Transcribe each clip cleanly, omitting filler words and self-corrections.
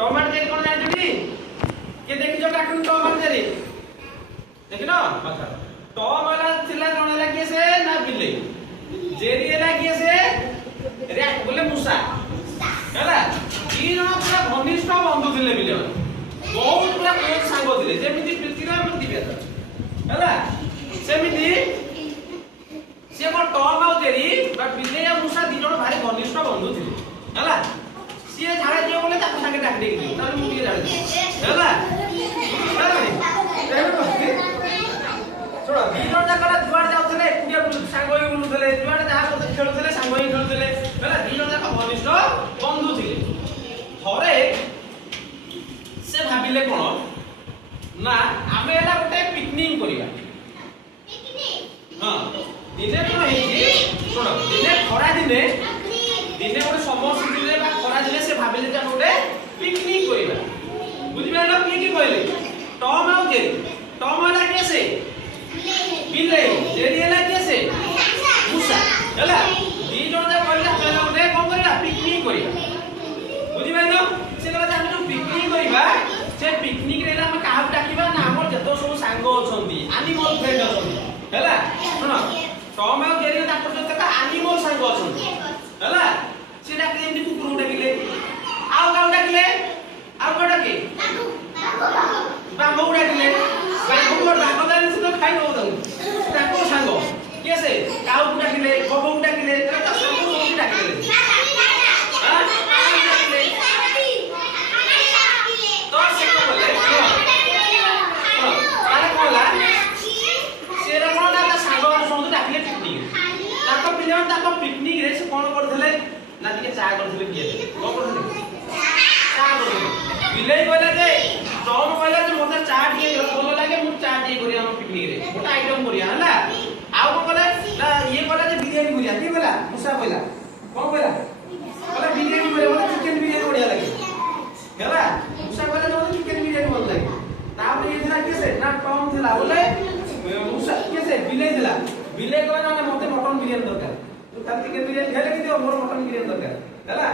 Tom and Jerry कौन जाने जुटी के देखि जो कार्टून टॉम एंड जेरी देखिनो अच्छा टॉम वाला थिला कोन लागी से ना बिल्ली जेरी लागी से रे बोले मूसा हैला ई जण पूरा घनिष्ठ बंधु थिले बिले बहुत पूरा क्लोज सांग थिले जेमिति पृथ्वीरा हम दिबे हैला सेमिति से को टॉम आ जेरी बट बिल्ली या मूसा दी जण भारी घनिष्ठ बंधु थिले हैला सिए झाड़े दियो बोले ताको संगे डाक देगी ताले मु के झाड़े हैला छोड़ दी जण जाकरा जुआड़ जाउथले कुडिया सांग होई बुलुथले जुआड़ जा करते खेलुथले सांग होई खेलुथले हैला दी जण जाक घनिष्ठ बंधु थिले थरे से भाबिले कोन ना आमे एला गोटे पिकनिक करिया पिकनिक हां दिने कोन हेची छोड़ दिने खरा दिने दिने गोटे समस्त दिने बा खरा दिने से भाबिले जे गोटे पिकनिक करिबा बुझि बेलो की कहले टॉम आउ जेरी टॉम वाला कैसे बिल्ली जेरी वाला कैसे मूसा हैला दी जण जे कहले चलो गोटे कोन करिया पिकनिक करिया बुझि बेलो से कहला जे हम पिकनिक करिबा से पिकनिक रे हम काहा डाकिबा ना हमर जतो सब सांग अछंती एनिमल फ्रेंड अछंती हैला सुनो टॉम आउ जेरी ताकर जतो एनिमल सांग अछंती हैला से डाकिले एमती कुकुर डाकिले आउ गाउ डाकिले आउ को डाके बाबू डाकिले बाबू को बाबू दान से तो खाइ हो दउ ताको सांग कैसे काउ डाकिले बाबू डाकिले तो सब सब डाकिले हां डाकिले तो से को बोले अरे कोला से रे कोन दाता सांग सब डाकिले पिकनिक ताको पिले ताको पिकनिक रे से कोन करथले ना ଟିକେ ଚା करथले किए कोन करथले चা करथले बिलाई कहला जे टॉम कहला जे मोते चा ଟିକେ ଭଲ ଲାଗେ मु चा ଟିକେ करिया हम पिकनिक रे गोटा आइटम करिया हला आउ को कहला ना ये कहला जे बिरयानी करिया की कहला मुसा कहला कोन कहला कहला बिरयानी करे मोते चिकन बिरयानी बढ़िया लागे कहला मुसा कहला जे मोते चिकन बिरयानी ଭଲ ଲାଗେ तापर ये थिला कैसे ना टॉम थिला बोले मुसा कैसे बिलाई थिला बिलाई कहला ना मोते मटन बिरयानी दरकार तो ता चिकन बिरयानी हेले कि दियो मोर मटन बिरयानी दरकार हैला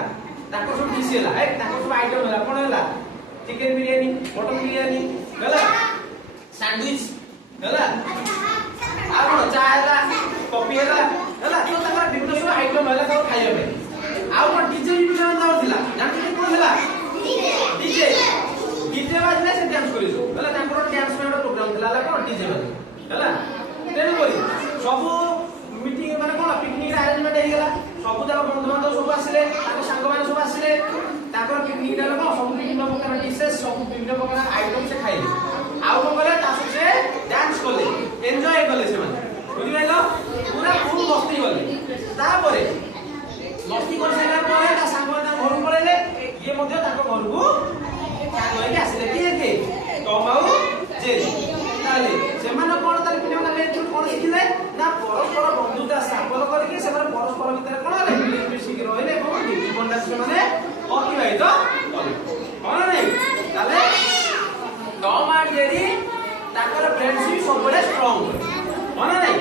ताको सब डिश हैला ए ताको सब आइटम हैला कोन हैला चिकन बिरयानी मटन बिरयानी हैला सैंडविच हैला आ कोन चाय हैला कॉफी हैला हैला तो ताकर विभिन्न सब आइटम हैला सब खाइबे आ कोन डीजे भी जान थिला जानते कोन हैला डीजे डीजे बाजले से डांस करिसो हैला ताकर डांस में प्रोग्राम थिला हैला कोन डीजे बाजले हैला तेनु करी सब मीटिंग माने कोन पिकनिक अरेंजमेंट हे गेला सब जाक बंधु बांधव सब आसिले ताको संग माने सब आसिले ताकर पिकनिक रे कोन सब विभिन्न प्रकार डिशेस सब विभिन्न प्रकार आइटम से खाइले आउ को बोले तासु से डांस करले एन्जॉय करले से माने बुझि गेलो पूरा फुल मस्ती करले तापरे मस्ती कर साइला परे ता संग ता घर पळेले ये मध्ये ताको घर को ताको हे आसिले के टॉम आउ जेरी ताले सेमान कोन ताले पिना ले कोन शिखिले ना परस्पर बंधुता स्थापन करके से परस्पर भीतर कोन रे मिलिमिशि रहले कोन जीवनटा से माने अतिबाहित करे कोन नै ताले Tom and Jerry Takar friendship सबले स्ट्रांग कोन नै